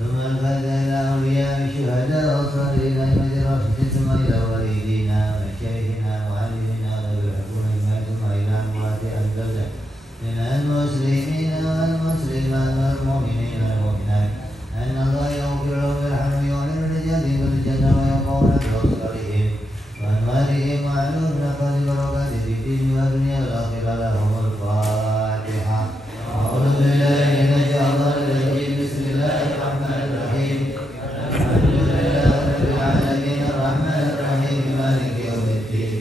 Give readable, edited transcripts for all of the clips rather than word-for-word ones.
ثم الفاتحة إلى أولياء الشهداء والصالحين أئمة الراشدين ثم إلى والدينا ومشايخنا وعلمنا ذوي الحكومة أجمعين ثم إلى أموات البلدة من المسلمين والمسلمات والمؤمنين والمؤمنات أن الله يغفر لهم ويرحمهم ويعلن رجالهم بالجنة ويقوم بأبصارهم وأنوارهم وعلوم نفاذ بركات في الدين والدنيا والآخرة لهم الفاتحة. أعوذ بالله من الشيطان الرجيم بسم الله الرحمن الرحيم الحمد لله رب العالمين الرحمن الرحيم مالك يوم الدين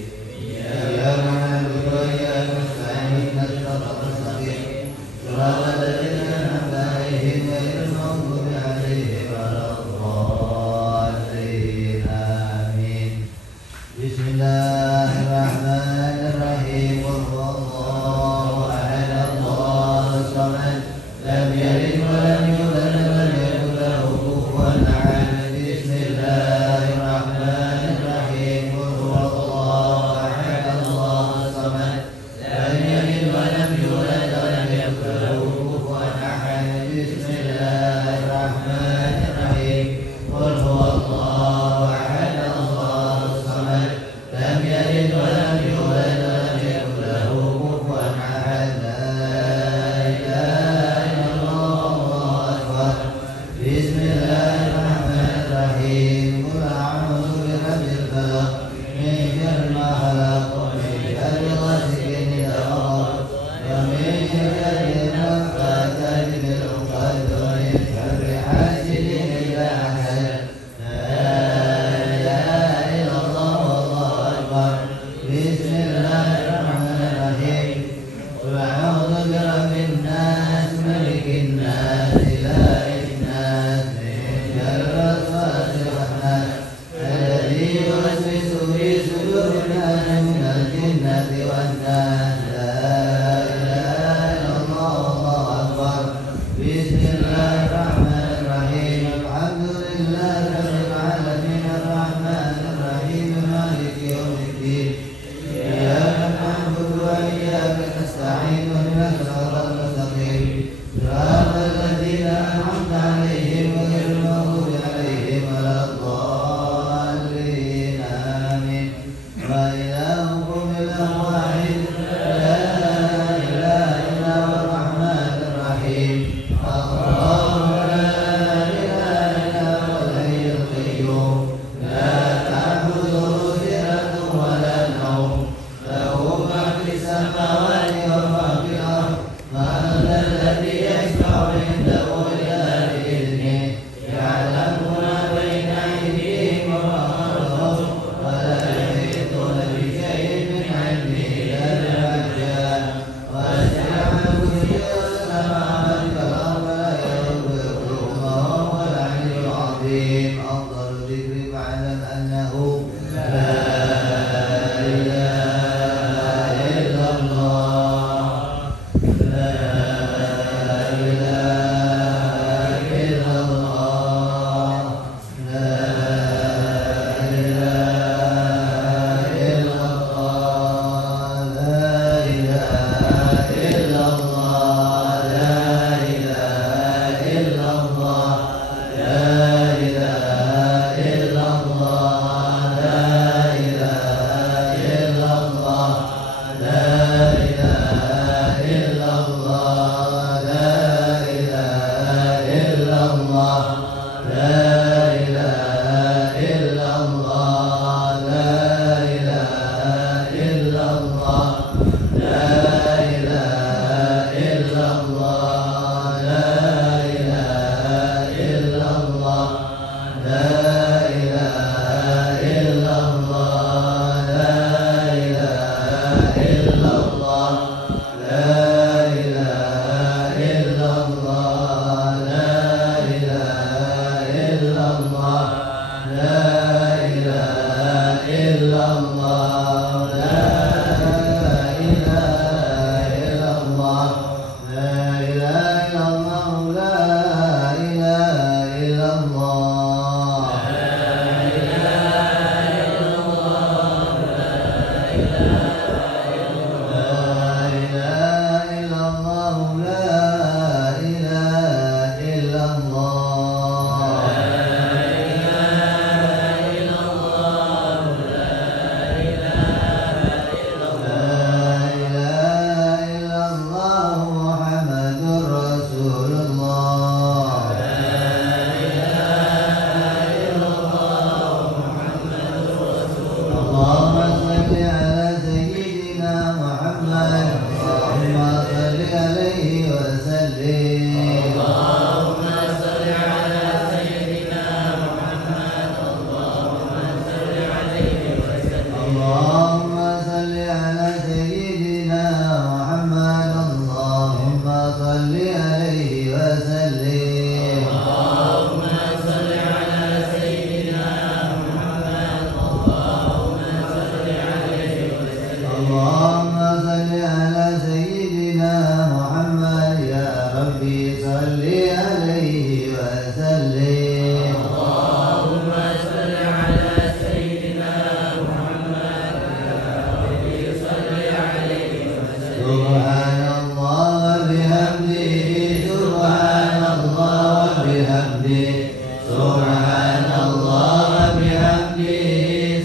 إياك نعبد وإياك نستعين اهدنا الصراط المستقيم صراط الذين أنعمت عليهم غير المغضوب عليهم ولا الضالين آمين. بسم الله الرحمن الرحيم قل هو الله أحد الله الصمد لم يلد ولم يولد ولم يكن له كفوا أحد. بسم الله الرحمن الرحيم قل هو الله أحد الله الصمد لم يلد ولم يولد ولم يكن له كفوا أحد. بسم الله الرحمن الرحيم قل هو الله أحد الله الصمد لم يلد ولم يولد ولم يكن له كفوا أحد. لا إله إلا الله الله أكبر. بسم الله الرحمن الرحيم قل أعوذ برب الفلق من شر ما خلق ومن شر غاسق إذا وقب ومن شر النفاثات في العقد ومن شر حاسد إذا حسد. لا إله إلا الله والله أكبر. بسم الله الرحمن الرحيم قل أعوذ برب الناس ملك الناس إله الناس من شر الوسواس الخناس الذي يوسوس في صدور الناس من الجنة والناس. لا إله إلا الله والله أكبر. بسم الله الرحمن الرحيم الحمد لله رب العالمين الرحمن الرحيم مالك يوم الدين إياك نعبد وإياك نستعين اهدنا الصراط المستقيم صراط الذين أنعمت عليهم غير المغضوب عليهم ولا الضالين آمين. وإلهكم إله واحد لا إله إلا هو الرحمن الرحيم. الله صل عليه وسلم اللهم صل على سيدنا محمد صل عليه وسلم سبحان الله وبحمده سبحان الله وبحمده سبحان الله وبحمده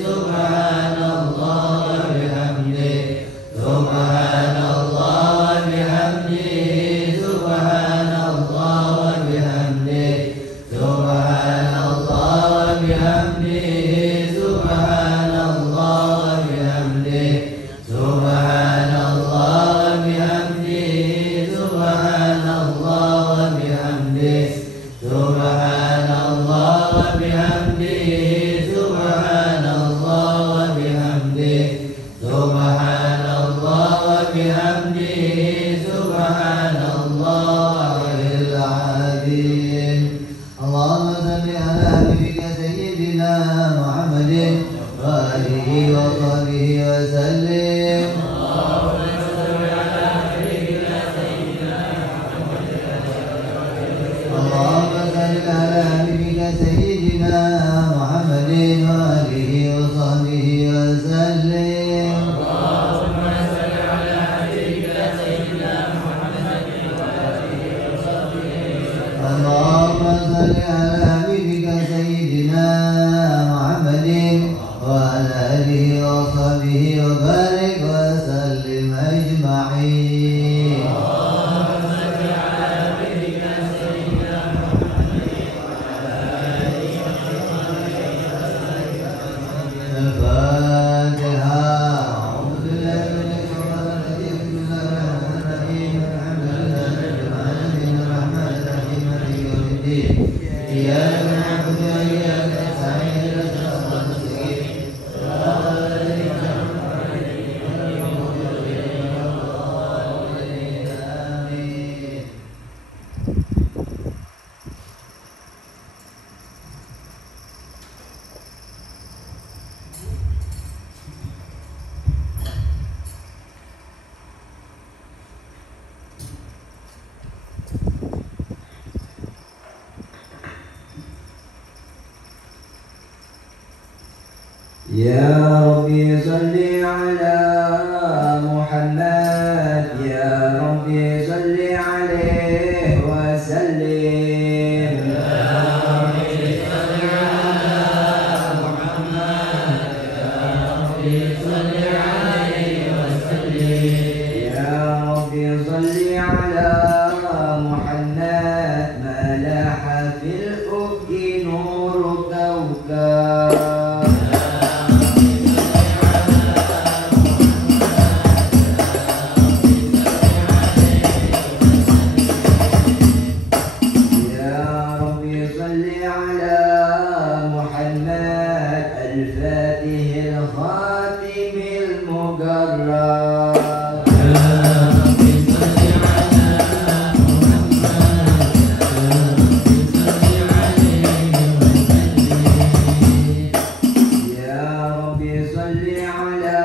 سبحان الله وبحمده سبحان الله وبحمده سبحان الله وبحمده سبحان الله وبحمده سبحان الله وبحمده سبحان الله وبحمده سبحان الله وبحمده سبحان الله وبحمده سبحان الله وبحمده سبحان الله وبحمده سبحان الله العظيم اللهم صل على حبيبك سيدنا محمد وآله وصحبه وسلم اللهم صل على حبيبك سيدنا محمد وآله وصحبه وسلم اللهم صل على حبيبك سيدنا محمد وعلى آله وصحبه وبارك وسلم أجمعين الفاتحة أعوذ بالله من الشيطان الرجيم بسم الله الرحمن الرحيم الحمد لله رب العالمين الرحمن الرحيم مالك يوم الدين إياك نعبد وإياك نستعين اهدنا الصراط المستقيم صراط الذين أنعمت عليهم غير المغضوب عليهم ولا الضالين آمين يا ربي صل على محمد يا ربي صل عليه وسلم يا ربي صل على محمد ما لاح في الأفق نور كوكب يا ربي صل على محمد الفاتح الخاتم المقرب يا ربي صل على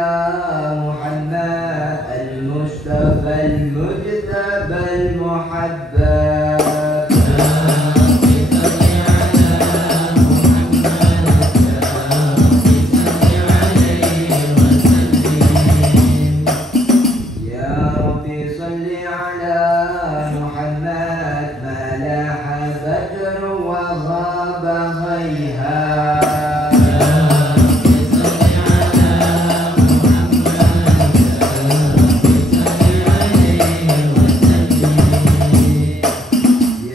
محمد المصطفى المجتبى المحبب يا ربي صل على محمد ما لاح بدر وغاب هيهات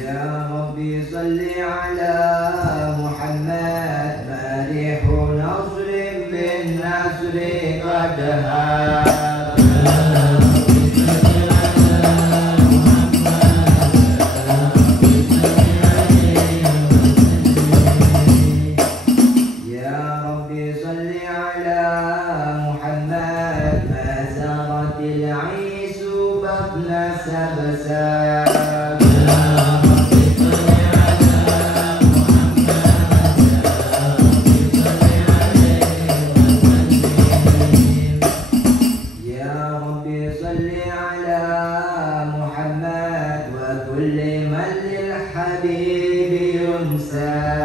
يا ربي صل على محمد ما ريح نصر بالنصر قد هاب الحبيب ينسى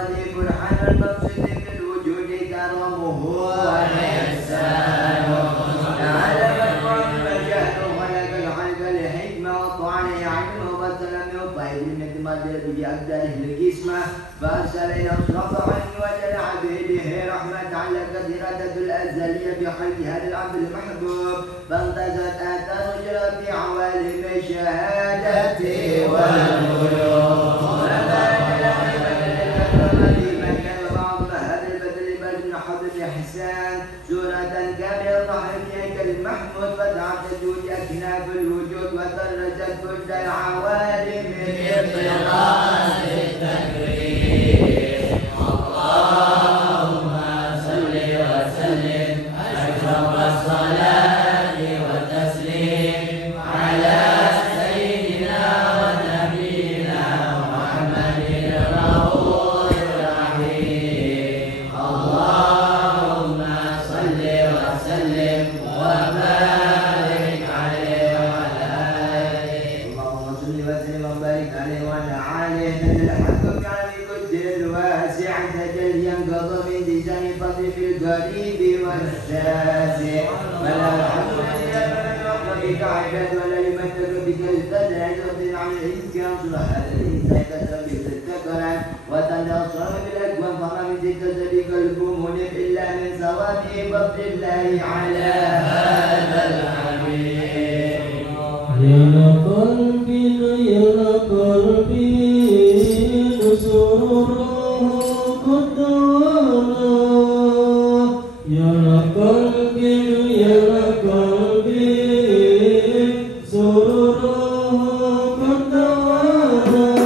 الصمد برهان المقصود في الوجود كرمه وإحسانه تعالى من جهل خلق الخلق الحكمة وطعن علمه وسلم وطيب من مدد بأقداره الجسمة فأرسل إلى أشرف عنه وجل عبيده رحمة علقت إرادة الأزلية بخلق هذا العبد المحبوب فانتزت آثار جرى في عوالم شهادته والملوك ولما إحسان سورة كاملة ضحكك المحمود فتحت وجود أكناف الوجود وترجت كل العوالم بإطلاق التكريم اللهم صل وسلم أشرف الصلاة والتسليم على سيدنا ونبينا محمد الرؤوف الرحيم اللهم صل وسلم وبارك عليه وعلى آله اللهم صل وسلم وبارك عليه وعلى آله نزل الحكم على القدر الواسع تجليا قضى من لسان فضل في القريب والشاسع فلا الحمد لله بك عباد ولا يمتك بك البدع يؤذن عن الإنس ينصر هذا الإنسان كسر بالتكرا وتنصر بالأكوان فما من ذكر ذلك القوم إلا من ثواب فضل الله على هذا الحبيب يا قلبي سروره قد دوانا يا قلبي سروره قد دوانا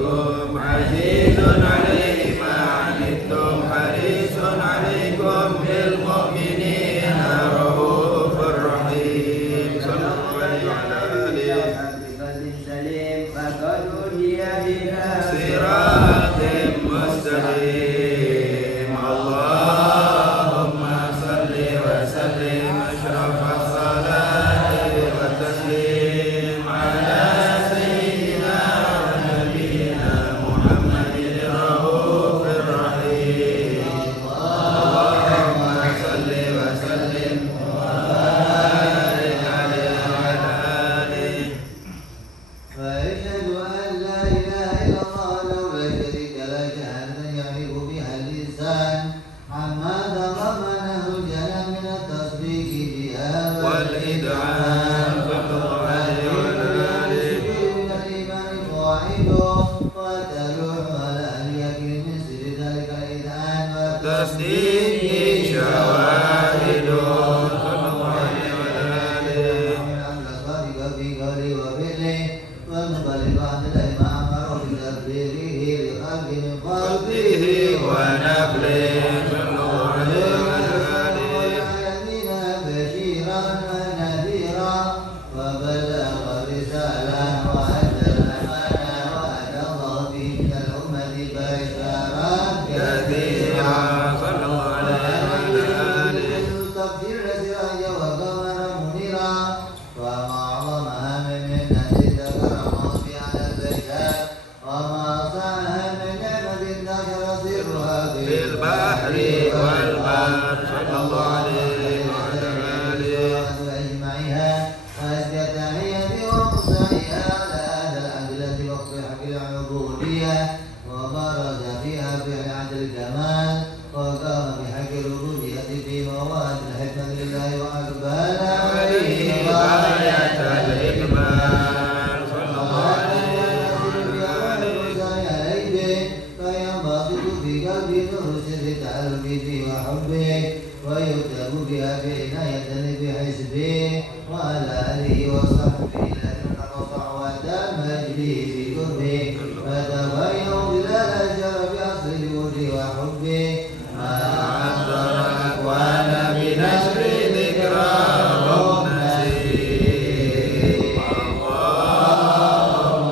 عليكم عزيز عليه ما عنتم حريص عليكم بالمؤمنين رؤوف رحيم صلى الله عليه وعلى آله بقلب سليم فقد هدي إلى صراط مستقيم اللهم صل وسلم أشرف الصلاة والتسليم على سيدنا ونبينا محمد الرؤوف الرحيم اللهم صل وسلم وبارك عليه وعلى آله فأشهد أن لا إله إلا الله وحده لا شريك له شهادة يعرف بها اللسان عما تضمنه الجنان من التصديق بها والإدعاء صلى الله عليه وعلى آله من الإيمان قواعده وتلوح على اليقين من سر ذلك الإذعان تصديق شواهده صلى الله عليه وعلى آله في قوله وفعله والمبلغ عن الله ما أمره بتبليغه لخلق من قلبه ونفله صلى الله عليه وعلى آله ويأتينا بشيرا ونذيرا وبلغ الرسالة وأدى الأمانة وأدى الله به من الأمة بشرا كثيرا صلى الله عليه وعلى آله تبشير سراجا وقمرا منيرا وما أعظمها من منة ذكر الله على البشر وما أصانها من نعمة نشر سرها في البحر والبر صلى الله عليه وعلى آله أجمعها أزكى تحية ومصنعها على أهل العدلة وصحة العبودية وبرز فيها فعل الكمال وقام بحق الربوبية في مواد الحكمة لله وأقبل عليه غاية الإكمال صلى الله عليه وعلى آله فينبسط في قلب نور تعلق وحبه ويكتب بها بعناية بحسبه وعلى آله وصحبه الذين صعوة المجلس قربه فتبينوا بلال شرف أصل الود وحبه ما عبر الأكوان بنشر ذكراهم نسيم اللهم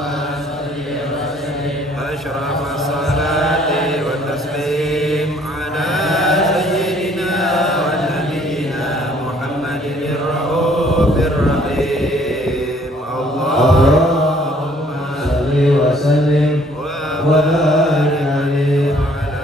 أشرف الصلاة والتسليم على سيدنا ونبينا محمد الرؤوف الرحيم اللهم صل وسلم وبارك عليه وعلى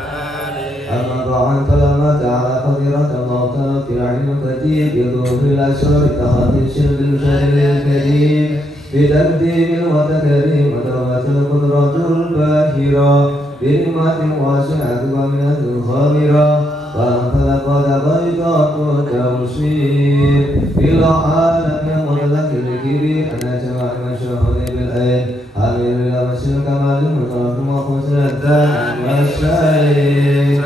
آله أما بعد فلما تعالى قدرة الله تعالى في العلم الكتيب يدور في الأسرار تخاطب الشرك المشاهد الكريم بتقديم وتكريم وتوات القدرة الباهرة بنعمة واسعة ومنة خامرة وأنت لقد بيضاء التوصيل في العالم المطلق الكبير أن جمع المشهور بالعين آمين إلى مسجد كمال المترك وخسر الداعي والشيء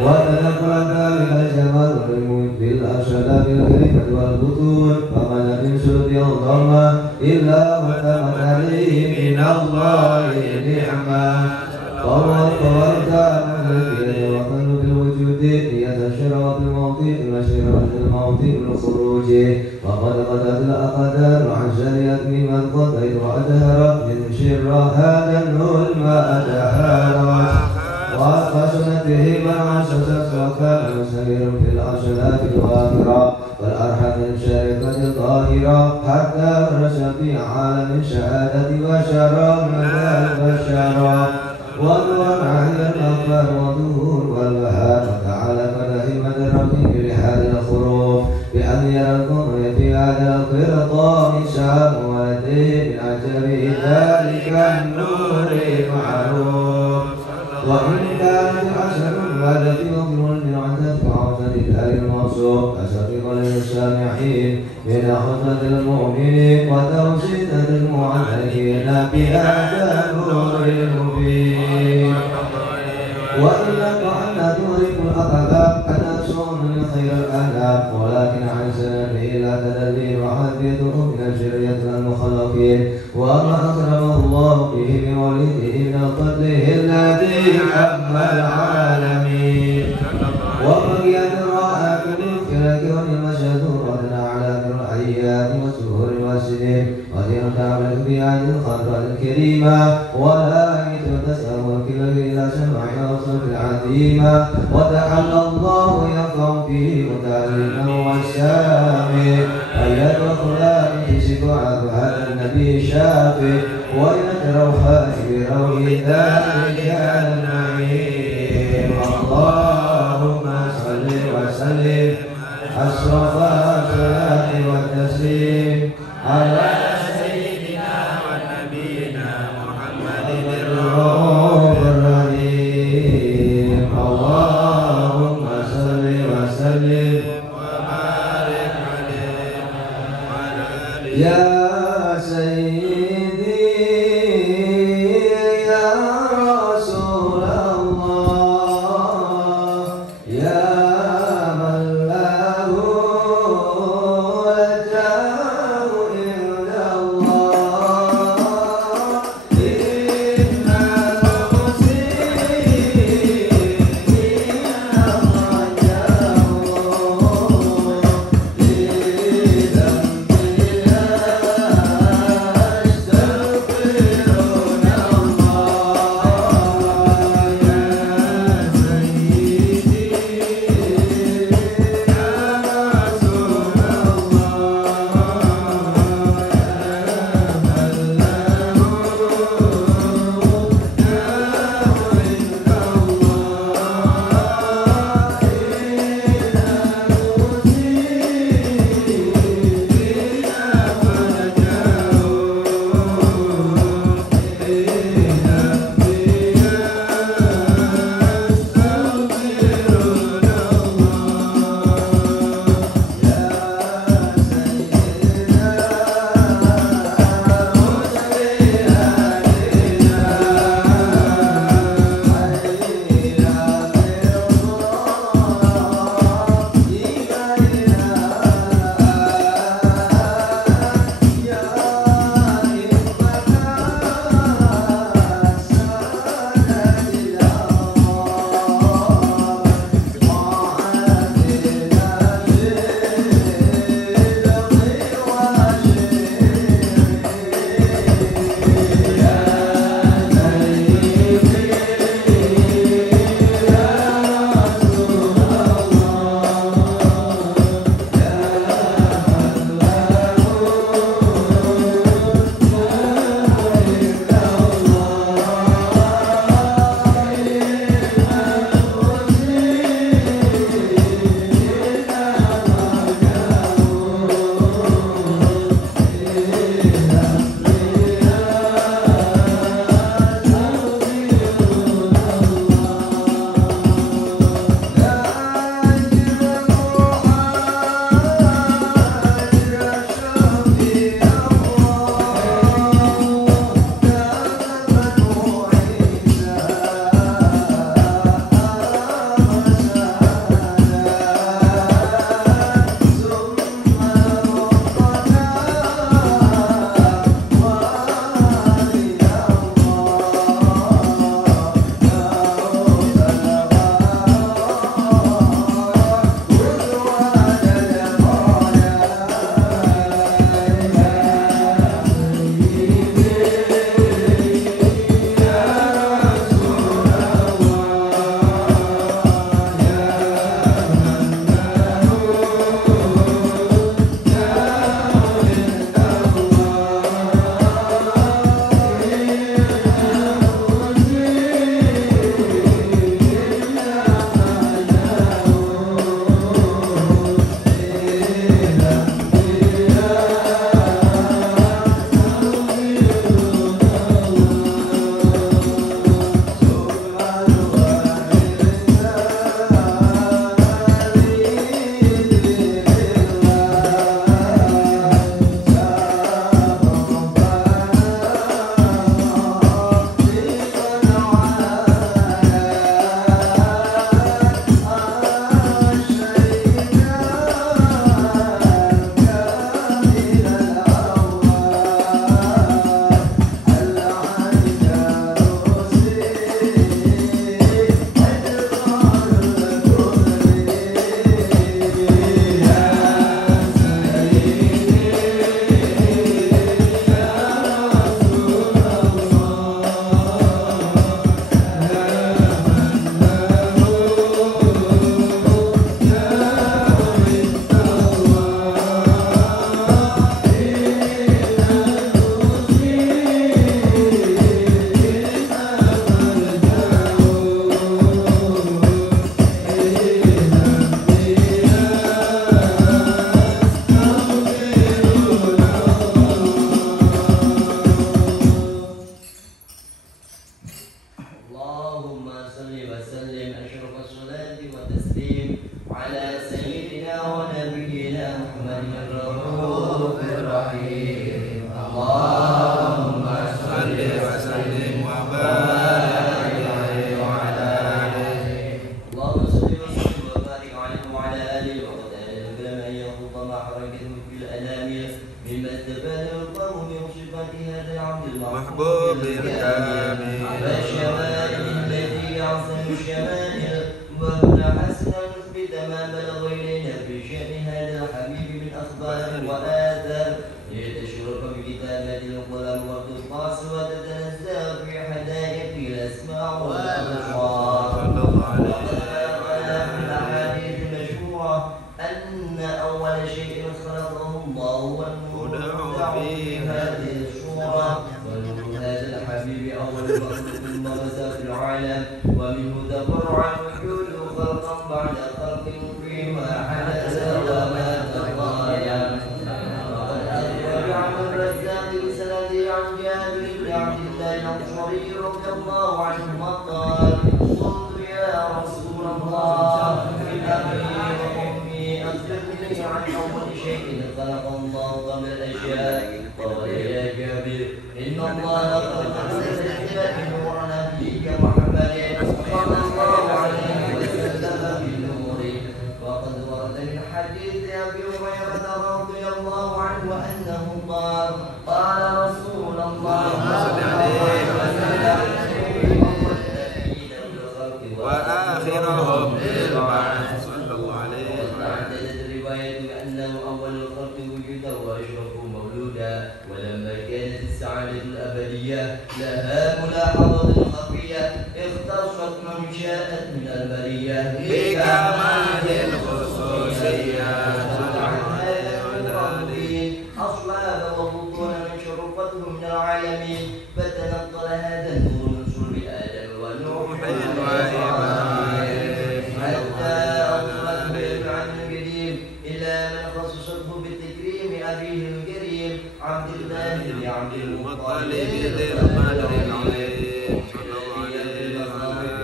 وتنقل ذلك الجمال والموت بالأشهاد بالكلمة والبطون فقد تنشر الضمة إلا وتمت عليه من الله نعمة فورت المهدي وقلب بالوجود ليتشرف بالموطن المشير بالموطن الخروج وقد قدت الأقدار عن شريعة من قضيت وأدهرت من شر هذا النور ما أدهرت وأخشنت به من عششت وكان مسير في الأشلاك الواخرة والأرحم الشريفة الظاهرة حتى رشى في عالم الشهادة بشرا مدى البشرة ونور عن الأخبار وظهور والبهار وتعالى فدهمة الرقيب لهذا الخروف بأن يرى القمر في هذا القرطان شام ولديه من عجب ذلك النور معروف وإن كانت العشر التي يظهر من عدد وعدد الآل الموصوف أشقق للسامعين من حسنة المؤمنين وتوسيدة المعلقين بهذا النور المبين وإلا فأن تدرك الأقدام أن أشعر من خير الأنام ولكن عن سنته لا تدليل وحديثه من شرية المخلقين وما أكرم الله به من ولده من فضله الذي أما العالمين وبقيت الرائع بالفلك والمشهورة على من الأيام والشهور والسنين ودين تعملك بهذه الخطوة الكريمة ولا تسأل وكلك إلى شمعنا وصف العظيمة وتحل الله يقوم به متعلما والسامي أيها الأخلاق شفاعة هذا النبي الشافي ويتروها بروح ذلك النعيم اللهم صل وسلم أشرف الصلاة والتسليم على سيدنا ونبينا محمد الرؤوف الرحيم اللهم صل وسلم وبارك عليه وعلى آله يا سيدي يا رسول الله يا من له الجاه إن اللهم صل وسلم وبارك عليه وعلى آله وقد آل الكلام أن يخوض مع حركته في الأنامل مما استفاد القوم من صفات هذا العبد محبوب الكامل والشمائل التي أحسن الشمائل وهنا حسن نثبت ما بلغ إلينا في شأن هذا الحبيب من أخبار وآثار لتشرف بكتابة القلم والقرطاس وتتنزه في حدائق الأسماع والأبصار. أن أول شيء خلقه الله هو النور في هذه الصورة ونور هذا الحبيب أول مخلوق مغزى في العالم ومنه تفرع الوجود خلقا بعد خلق فيما حدث وما تغاير. وقد أخرج عن الرزاق بسنده عن جابر بن عبد الله الأنصاري رضي الله عنهما قال: قلت يا رسول الله أبي أخبرني عن أول شيء خلق الله قبل الأشياء. قال: يا جابر إن الله خلق السماوات نور نبيك محمد صلى الله عليه وسلم بالنور. وقد ورد من حديث أبي هريرة رضي الله عنه أنه قال: قال رسول الله صلى الله عليه وسلم: وآخرهم بالبعث صلى الله عليه وسلم. أنه أول الخلق وجودا وأشرف مولودا. ولما كانت السعادة الأبدية لها ملاحظة خفية اختصت من شاءت من البرية بكمال الخصوصية أصلاب وبطون من شرفته من العالمين فتنقل هذا النور من صلب آدم ونوح وإبراهيم حتى أوصلت بالمعنى القديم إلى من خصصته بالتكريم أبيه الكريم عبد الله بن عبد المطلب ذي القدر العظيم صلى الله عليه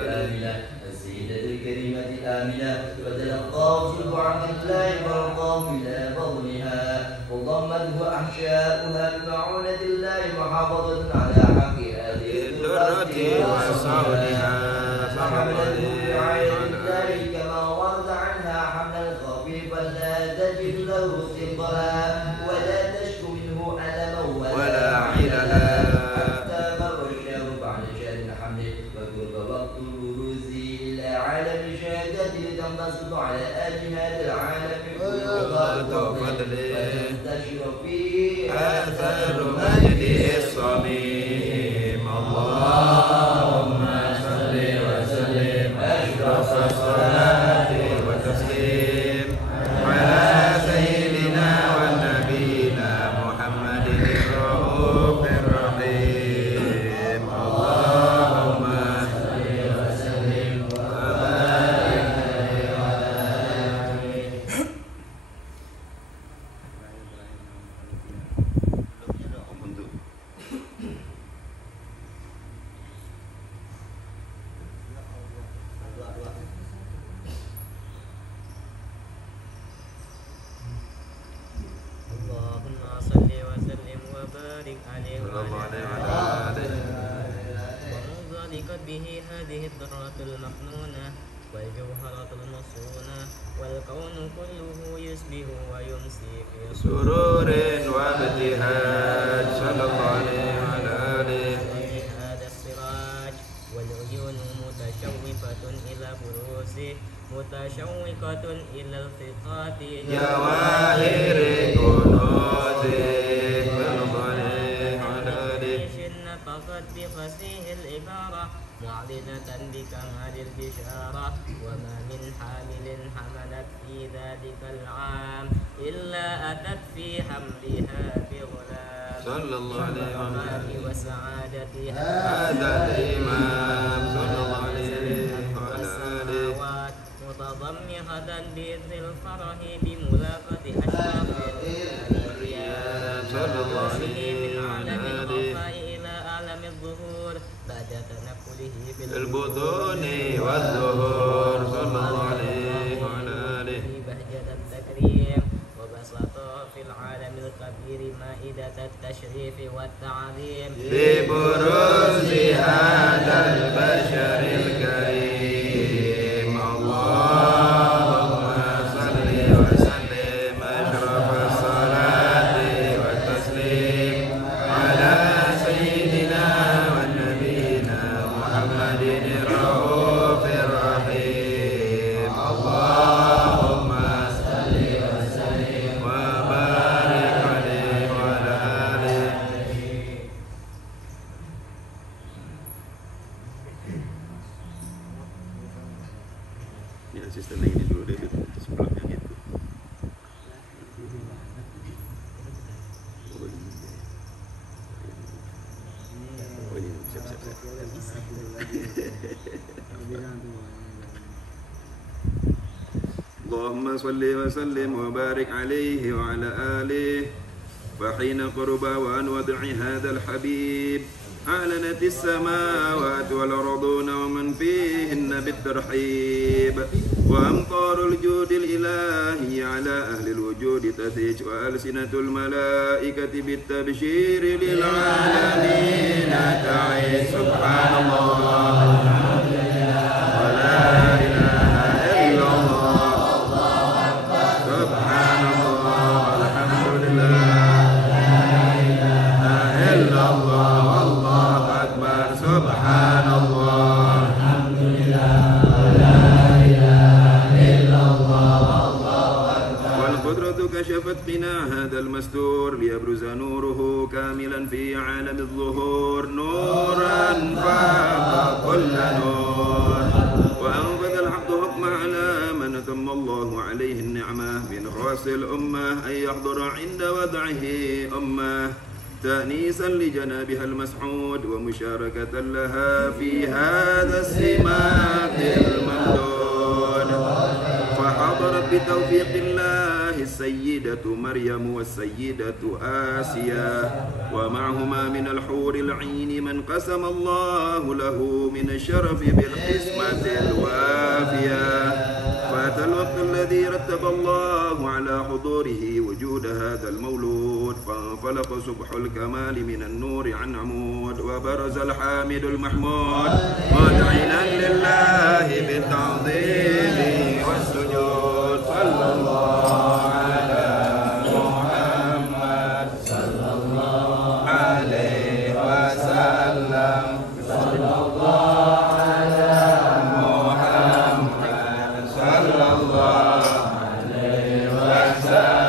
وسلم السيدة الكريمة الآمنة فتلقاه صلب عبد الله والقاه إلى بطنها وضمته أحشاؤها بمعونة الله محافظة على حق هذه الدرة وصونها فحملته برعاية الله كما ورد عنها حملا خفيفا لا تجد له ثقلا ولا تشكو منه ألما ولا عللا حتى مر الشهر بعد شهر الحمل وقرب وقت البروز إلى عالم شهادته تنبسط على أجهاد العالم وتنتشر فيه آثار مجده الصميم. اللهم صل وسلم أشرف الصلاة والتسليم على سيدنا ونبينا محمد الرؤوف الرحيم. اللهم صل وسلم وبارك عليه وعلى آله. اللهم صل وسلم وبارك عليه وعلى آله ومنضلقت به هذه الذرة المكنونة والجوهرة المصونة والكون كله يسبح ويمسي في سرور وابتهاج صلى الله عليه وعلى آله. هذا السراج والعيون متشوفة إلى بروسه متشوقة إلى الفقات جواهر كنوزه صلى الله عليه وعلى آله. نطقت بفصيح العبارة معلنة بكمال البشارة وما من حامل حملت في ذلك العام إلا أتت في حملها بغلام صلى الله عليه وعلى آله. وسعادتها هذا الإمام صلى الله عليه وعلى آله. متضمخة بإذن الفرح بملاقة أشرف الأنبياء صلى الله عليه من وعلى عالم آله. الخفاء إلى عالم الظهور بعد تنقله البطون والظهور صلى الله عليه وعلى آله. في بهجة التكريم وبسط في العالم الكبير مائدة التشريف والتعظيم ببروزها Ini asisten yang ini dulu deh, sebelum yang itu. Oh ini siap. اللهم صل وسلم وبارك عليه وعلى آله فحين قرب وأن وضع هذا الحبيب أعلنت السماوات والأرضون ومن فيهن بالترحيب وأمطار الجود الإلهي على أهل الوجود تثيج وألسنة الملائكة بالتبشير للعالمين تعيش سبحان الله ولا إله إلا الله سبحان الله والحمد لله لا إله إلا الله والله أكبر سبحان الله الحمد لله لا إله إلا الله والله أكبر والقدرة كشفت قناع هذا المستور ليبرز نوره كاملا في عالم الظهور نورا فاق كل نور وأنفذ العبد حكم على من أتم الله عليه النعمة من خواص الأمة أن يحضر عند وضعه أمة تأنيسا لجنابها المسعود ومشاركة لها في هذا السمات الممدود فحضرت بتوفيق الله السيدة مريم والسيدة آسيا ومعهما من الحور العين من قسم الله له من الشرف بالقسمة الوافية فأتى الوقت الذي رتب الله على حضوره وجود هذا المولود فانفلق صبح الكمال من النور عن عمود وبرز الحامد المحمود مدعنا لله بالتعظيم والسجود صلى الله على محمد صلى الله عليه وسلم صلى الله على محمد صلى الله عليه وسلم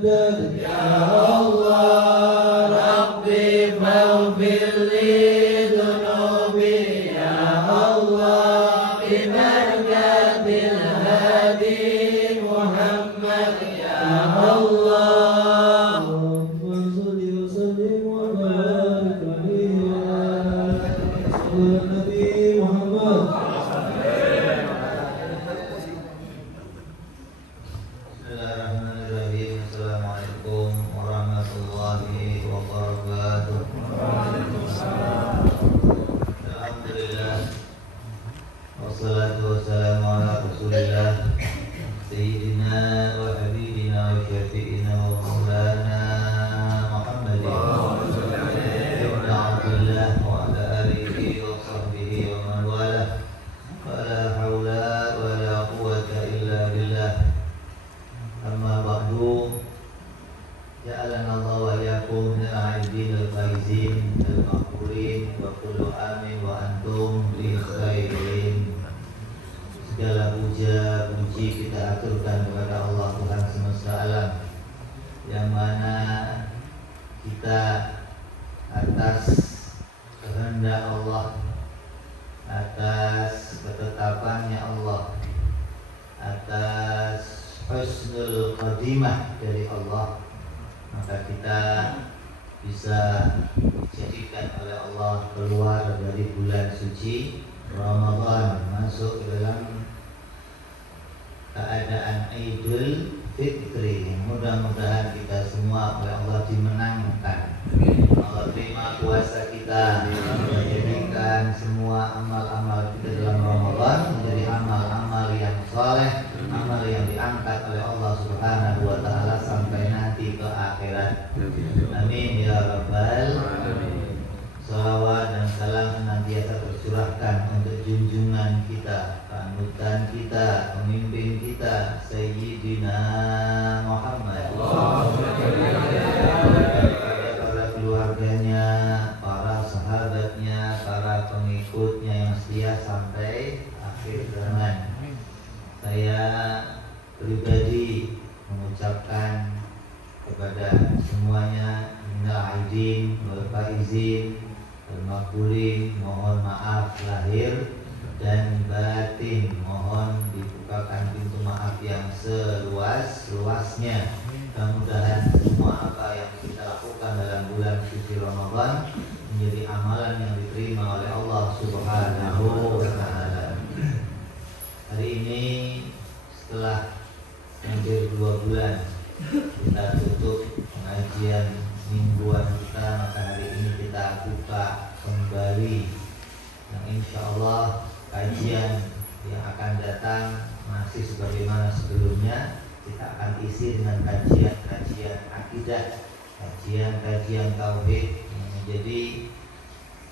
mujaddad. Ya Allah Rabbi faghfir li dhunubi. Ya Allah bi barakatil hadi Muhammad. Ya Allah salli wa sallim wa barik alaihi wa ala Nabi Muhammad. Bismillahirrahmanirrahim. Assalamualaikum warahmatullahi wabarakatuh. Alhamdulillah, wassalatu wassalamu ala rasulillah Sayyidina wa habibina wa syafi'ina wa maulana Muhammadin ibn Abdullah wa ala alihi wa sahbihi wa man walah. Wa la hawla wa la quwwata illa billah. Amma ba'du, ja'alana Allah wa iyyakum minal 'aibin al-faizin al-maqbulin wa kullu amin wa antum bi khairin. Segala puja puji kita aturkan kepada Allah Tuhan semesta alam, yang mana kita atas kehendak Allah, atas ketetapannya Allah, atas husnul qadimah dari Allah, maka kita bisa dijadikan oleh Allah keluar dari bulan suci Ramadan, masuk ke dalam keadaan Idul Fitri. Mudah-mudahan kita semua oleh Allah dimenangkan, Allah terima puasa kita, menjadikan semua amal-amal kita dalam Ramadan menjadi amal-amal yang saleh, amal yang diangkat oleh Allah Subhanahu wa taala sampai nanti ke akhirat. Amin ya rabbal alamin. Salawat dan salam senantiasa tercurahkan untuk junjungan kita, panutan kita, pemimpin kita, Sayyidina Muhammad, para keluarganya, para sahabatnya, para pengikutnya yang setia sampai akhir zaman. Saya pribadi mengucapkan kepada semuanya minal aidin wal faizin wal maqbulin, mohon maaf lahir dan batin, mohon dibukakan pintu maaf yang seluas-luasnya. Mudah-mudahan semua apa yang kita lakukan dalam bulan suci Ramadan menjadi amalan yang diterima oleh Allah Subhanahu wa taala. Hari ini setelah hampir 2 bulan kita tutup pengajian mingguan kita, maka hari ini kita buka kembali, yang insya Allah kajian yang akan datang masih sebagaimana sebelumnya. Kita akan isi dengan kajian-kajian akidah, kajian-kajian tauhid yang menjadi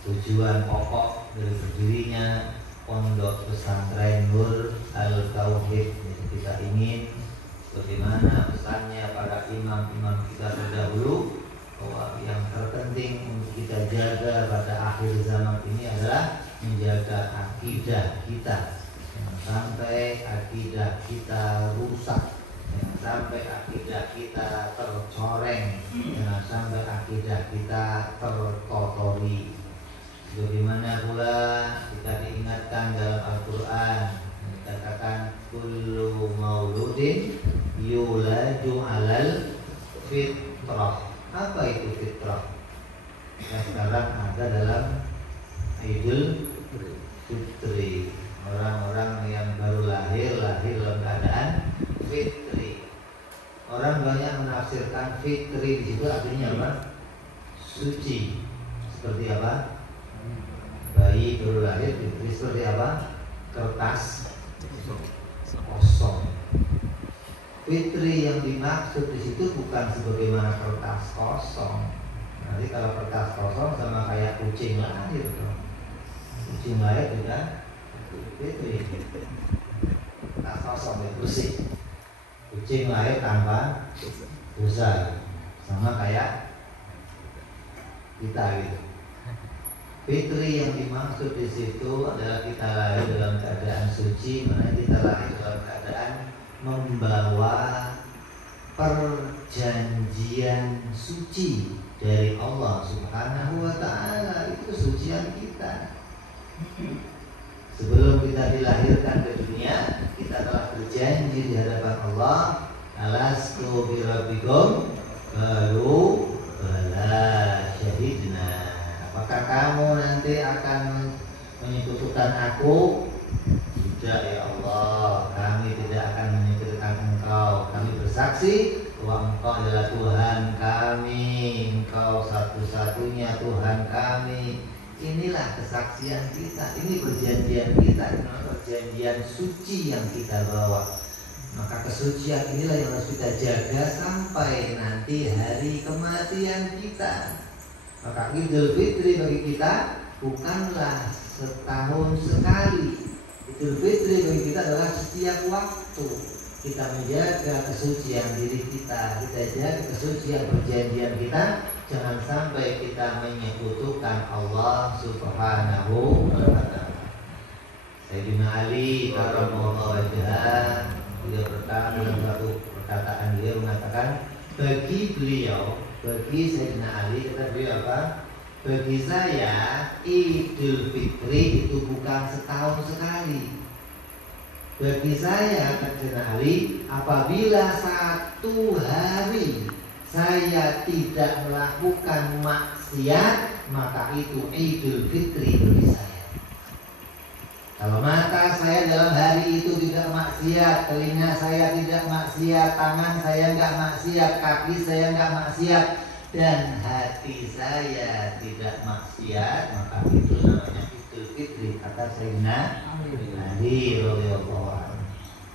tujuan pokok dari berdirinya Pondok Pesantren Nur Al-Tauhid. Jadi kita ingin bagaimana pesannya para imam-imam kita terdahulu, bahwa yang terpenting untuk kita jaga pada akhir zaman ini adalah menjaga akidah kita, jangan sampai akidah kita rusak, jangan sampai akidah kita tercoreng, jangan sampai akidah kita terkotori. Bagaimana pula kita diingatkan dalam Al-Quran, dikatakan kullu mauludin yuladu alal fitrah. Apa itu fitrah? Yang sekarang ada dalam Idul Fitri. Orang-orang yang baru lahir dalam keadaan fitri. Orang banyak menafsirkan fitri di situ artinya apa? Suci. Seperti apa? Bayi baru lahir fitri seperti apa? Kertas kosong. Fitri yang dimaksud di situ bukan sebagaimana kertas kosong. Nanti kalau kertas kosong sama kayak kucing lahir, kucing lahir juga fitri. Kertas kosong itu bersih. Kucing lahir tanpa dosa, sama kayak kita gitu. Fitri yang dimaksud di situ adalah kita lahir dalam keadaan suci, mana kita lahir dalam keadaan membawa perjanjian suci dari Allah Subhanahu wa ta'ala. Itu kesucian kita. Sebelum kita dilahirkan ke dunia, kita telah berjanji di hadapan Allah, alastu birabbikum, qalu bala syahidna. Apakah kamu nanti akan menyekutukan aku? Tidak ya Allah, kami tidak akan menyekutukan Engkau. Kami bersaksi bahwa Engkau adalah Tuhan kami, Engkau satu-satunya Tuhan kami. Inilah kesaksian kita, ini perjanjian kita, perjanjian suci yang kita bawa. Maka kesucian inilah yang harus kita jaga sampai nanti hari kematian kita. Maka Idul Fitri bagi kita bukanlah setahun sekali. Idul Fitri bagi kita adalah setiap waktu kita menjaga kesucian diri kita, kita jaga kesucian perjanjian kita. Jangan sampai kita menyekutukan Allah Subhanahu wa ta'ala. Sayyidina Ali karramallahu wajhah, beliau berkata dalam satu perkataan, beliau mengatakan, bagi Sayyidina Ali, kata beliau apa? Bagi saya Idul Fitri itu bukan setahun sekali. Bagi saya, kata Sayyidina Ali, apabila satu hari saya tidak melakukan maksiat, maka itu Idul Fitri bagi saya. Kalau mata saya dalam hari itu tidak maksiat, telinga saya tidak maksiat, tangan saya enggak maksiat, kaki saya enggak maksiat, dan hati saya tidak maksiat, maka itu namanya Idul Fitri, kata Sayyidina Ali radhiyallahu anhu.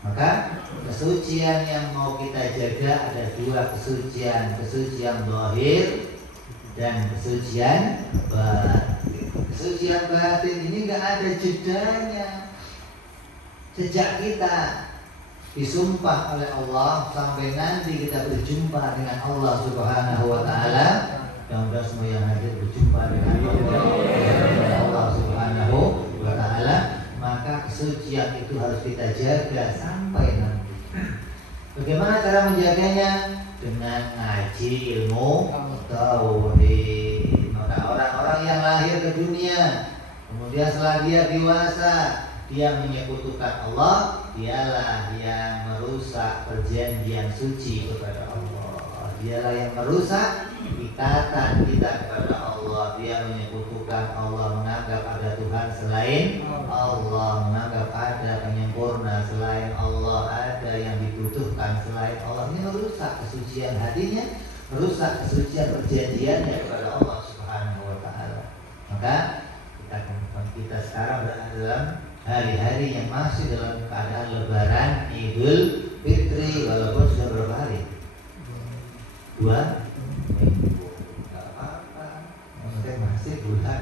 Maka kesucian yang mau kita jaga ada dua kesucian, kesucian zahir dan kesucian batin. Kesucian batin ini enggak ada jedanya. Sejak kita disumpah oleh Allah sampai nanti kita berjumpa dengan Allah Subhanahu wa ta'ala. Mudah-mudahan semua yang hadir berjumpa dengan Allah Subhanahu wa ta'ala. Maka kesucian itu harus kita jaga sampai nanti. Bagaimana cara menjaganya? Dengan ngaji ilmu tauhid. Maka orang-orang yang lahir ke dunia, kemudian setelah dia dewasa, dia menyekutukan Allah, dialah yang merusak perjanjian suci kepada Allah. Dialah yang merusak ikatan kita kepada Allah. Dia menyekutukan Allah, menganggap ada Tuhan selain Allah, menganggap ada penyempurna selain Allah, ada yang dibutuhkan selain Allah. Ini merusak kesucian hatinya, merusak kesucian perjanjiannya kepada Allah Subhanahu wa ta'ala. Maka kita sekarang berada dalam hari-hari yang masih dalam keadaan lebaran Idul Fitri, walaupun sudah berapa hari? 2 minggu. Gak apa-apa, maksudnya masih bulan.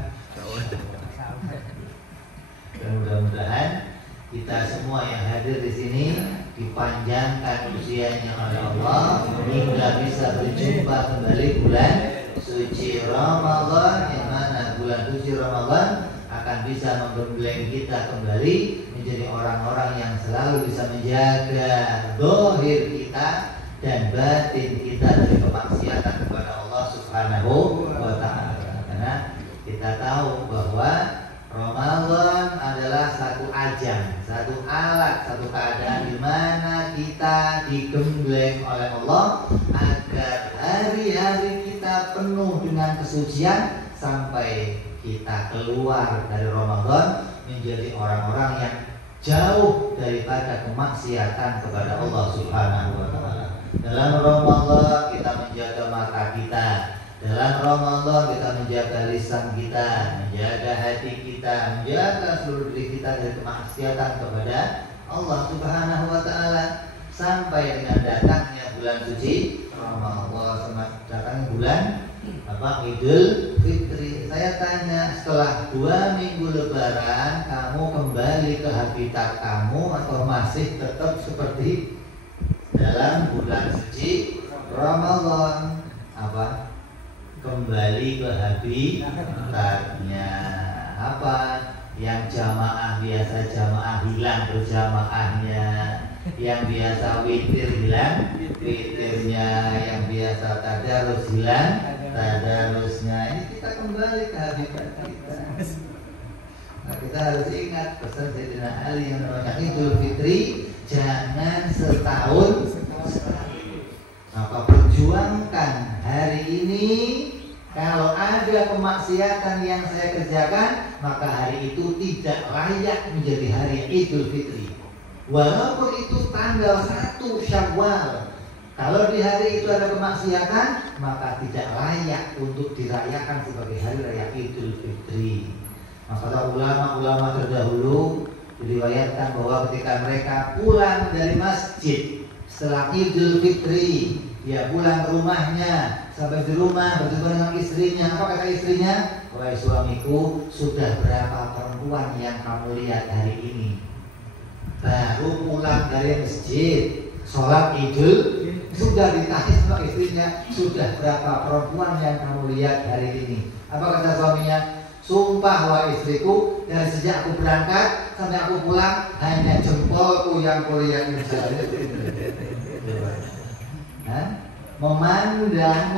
Dan mudah-mudahan kita semua yang hadir di sini dipanjangkan usianya oleh Allah hingga bisa berjumpa kembali bulan suci Ramadan, yang mana bulan suci Ramadan akan bisa menggembleng kita kembali menjadi orang-orang yang selalu bisa menjaga zahir kita dan batin kita dari kemaksiatan kepada Allah Subhanahu wa ta'ala. Karena kita tahu bahwa Ramadan adalah satu ajang, satu alat, satu keadaan di mana kita digembleng oleh Allah agar hari-hari kita penuh dengan kesucian sampai kita keluar dari Ramadan menjadi orang-orang yang jauh daripada kemaksiatan kepada Allah Subhanahu wa ta'ala. Dalam Ramadan kita menjaga mata kita, dalam Ramadan kita menjaga lisan kita, menjaga hati kita, menjaga seluruh diri kita dari kemaksiatan kepada Allah Subhanahu wa ta'ala sampai dengan datangnya bulan suci Ramadan, datang bulan Idul Fitri. Saya tanya, setelah 2 minggu lebaran kamu kembali ke habitat kamu atau masih tetap seperti dalam bulan suci Ramadan? Apa? Kembali ke habitatnya. Apa? Yang jamaah biasa jamaah hilang berjamaahnya, yang biasa witir hilang witirnya, yang biasa tadarus hilang tadarusnya. Ini kita kembali ke habitat kita. Nah, kita harus ingat pesan Sayyidina Ali yang namanya Idul Fitri jangan setahun sekali. Maka perjuangkan hari ini. Kalau ada kemaksiatan yang saya kerjakan, maka hari itu tidak layak menjadi hari Idul Fitri. Walaupun itu tanggal 1 Syawal, kalau di hari itu ada kemaksiatan, maka tidak layak untuk dirayakan sebagai hari raya Idul Fitri. Maka ulama-ulama terdahulu diriwayatkan bahwa ketika mereka pulang dari masjid setelah Idul Fitri, dia pulang ke rumahnya, sampai di rumah berjumpa dengan istrinya. Apa kata istrinya? Wahai suamiku, sudah berapa perempuan yang kamu lihat hari ini? Baru pulang dari masjid sholat Idul, sudah ditanya sama istrinya, sudah berapa perempuan yang kamu lihat hari ini? Apa kata suaminya? Sumpah wahai istriku, dari sejak aku berangkat sampai aku pulang hanya jempolku yang kulihat ini. Memandang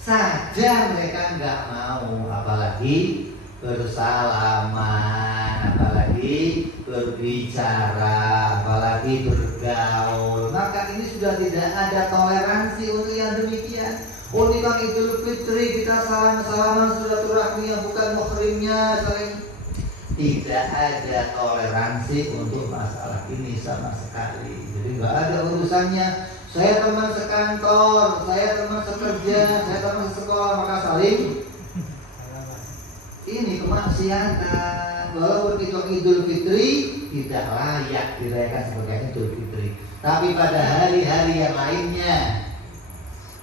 saja mereka nggak mau, apalagi bersalaman, apalagi berbicara, apalagi bergaul. Maka ini sudah tidak ada toleransi untuk yang demikian. Oh, ini kan Idul Fitri, kita salam-salaman silaturahmi yang bukan muhrimnya, saling. Tidak ada toleransi untuk masalah ini sama sekali. Jadi nggak ada urusannya. Saya teman sekantor, saya teman sekerja, saya teman sekolah, maka saling. Ini kemaksiatan. Walaupun itu Idul Fitri tidak layak dirayakan sebagai Idul Fitri. Tapi pada hari-hari yang lainnya,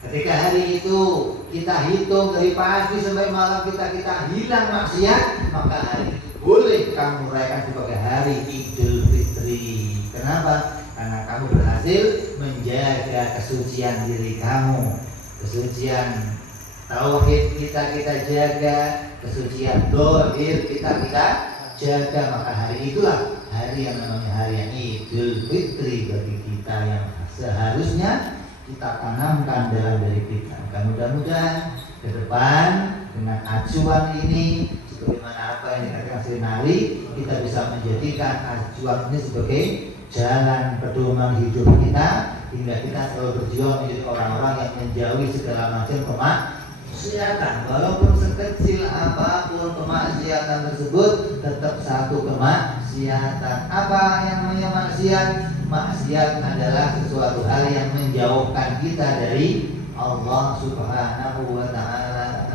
ketika hari itu kita hitung dari pagi sampai malam kita hilang maksiat, maka hari itu boleh kamu rayakan sebagai hari Idul Fitri. Kenapa? Karena kamu berhasil menjaga kesucian diri kamu, kesucian tauhid kita jaga, kesucian dohir kita jaga. Maka hari itulah hari yang namanya hari yang Idul Fitri bagi kita, yang seharusnya kita tanamkan dalam diri kita. Mudah-mudahan ke depan dengan acuan ini, sebagaimana apa yang dikatakan Sayyidina Ali, kita bisa menjadikan acuan ini sebagai jalan pedoman hidup kita, hingga kita selalu berjuang menjadi orang-orang yang menjauhi segala macam kemaksiatan. Walaupun sekecil apapun kemaksiatan tersebut, tetap satu kemaksiatan. Apa yang namanya maksiat? Maksiat adalah sesuatu hal yang menjauhkan kita dari Allah Subhanahu wa ta'ala.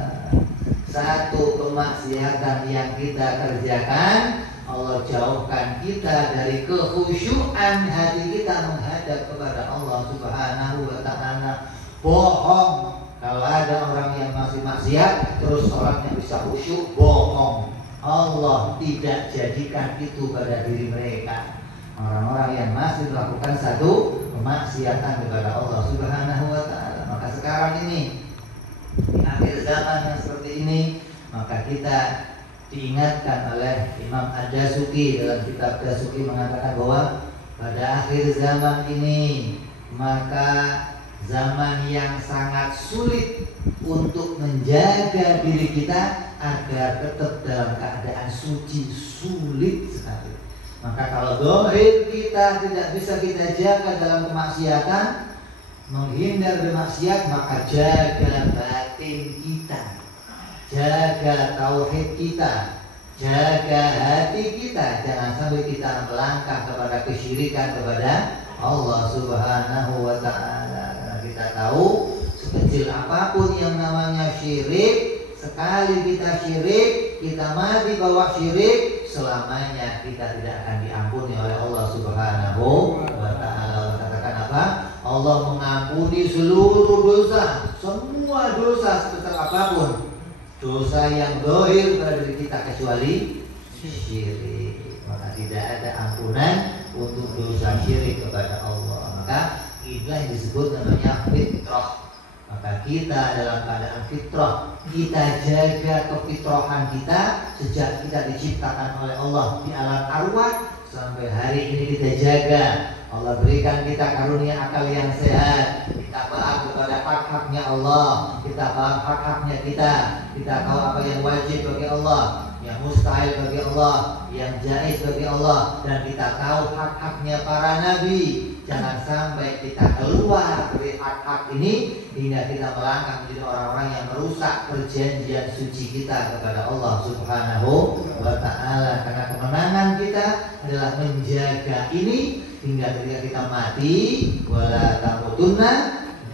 Satu kemaksiatan yang kita kerjakan, Allah jauhkan kita dari kekhusyuan hati kita menghadap kepada Allah Subhanahu wa ta'ala. Bohong. Kalau ada orang yang masih maksiat terus sholatnya bisa khusyuk, bohong. Allah tidak jadikan itu pada diri mereka. Orang-orang yang masih melakukan satu kemaksiatan kepada Allah Subhanahu wa ta'ala. Maka sekarang ini, di akhir zaman yang seperti ini, maka kita diingatkan oleh Imam Ad-Dasuki dalam kitab Dasuki mengatakan bahwa pada akhir zaman ini, maka zaman yang sangat sulit untuk menjaga diri kita agar tetap dalam keadaan suci, sulit sekali. Maka kalau dohir kita tidak bisa kita jaga dalam kemaksiatan, menghindar dari maksiat, maka jaga batin kita, jaga tauhid kita, jaga hati kita. Jangan sampai kita melangkah kepada kesyirikan kepada Allah Subhanahu wa ta'ala. Karena kita tahu sekecil apapun yang namanya syirik, sekali kita syirik, kita mati bawa syirik, selamanya kita tidak akan diampuni oleh Allah Subhanahu wa ta'ala. Katakan apa? Allah mengampuni seluruh dosa, semua dosa sebesar apapun. Dosa yang dohir pada diri kita kecuali syirik. Maka tidak ada ampunan untuk dosa syirik kepada Allah. Maka inilah yang disebut namanya fitrah. Maka kita dalam keadaan fitrah, kita jaga kefitrahan kita sejak kita diciptakan oleh Allah di alam arwah sampai hari ini kita jaga. Allah berikan kita karunia akal yang sehat. Kita paham kepada hak-haknya Allah. Kita paham hak-haknya kita. Kita tahu apa yang wajib bagi Allah, yang mustahil bagi Allah, yang jaiz bagi Allah, dan kita tahu hak-haknya para nabi. Jangan sampai kita keluar dari hak-hak ini hingga kita melangkah menjadi orang-orang yang merusak perjanjian suci kita kepada Allah Subhanahu wa ta'ala. Karena kemenangan kita adalah menjaga ini hingga ketika kita mati, wala tamutunna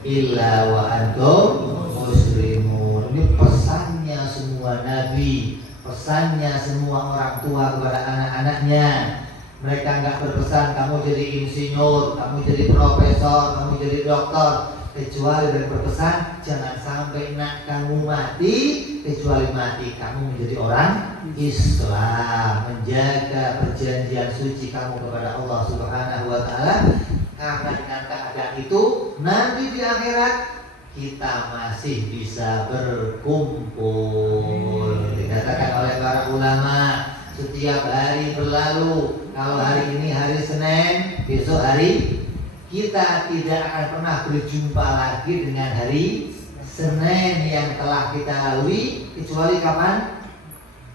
illa wa antum muslimun. Ini pesannya semua nabi, pesannya semua orang tua kepada anak-anaknya. Mereka nggak berpesan kamu jadi insinyur, kamu jadi profesor, kamu jadi dokter, kecuali dan berpesan jangan sampai nak kamu mati kecuali mati kamu menjadi orang Islam, menjaga perjanjian suci kamu kepada Allah Subhanahu wa ta'ala. Karena dengan keadaan itu nanti di akhirat kita masih bisa berkumpul. Dikatakan oleh para ulama, setiap hari berlalu, kalau hari ini hari Senin, besok hari, kita tidak akan pernah berjumpa lagi dengan hari Senin yang telah kita lalui, kecuali kapan?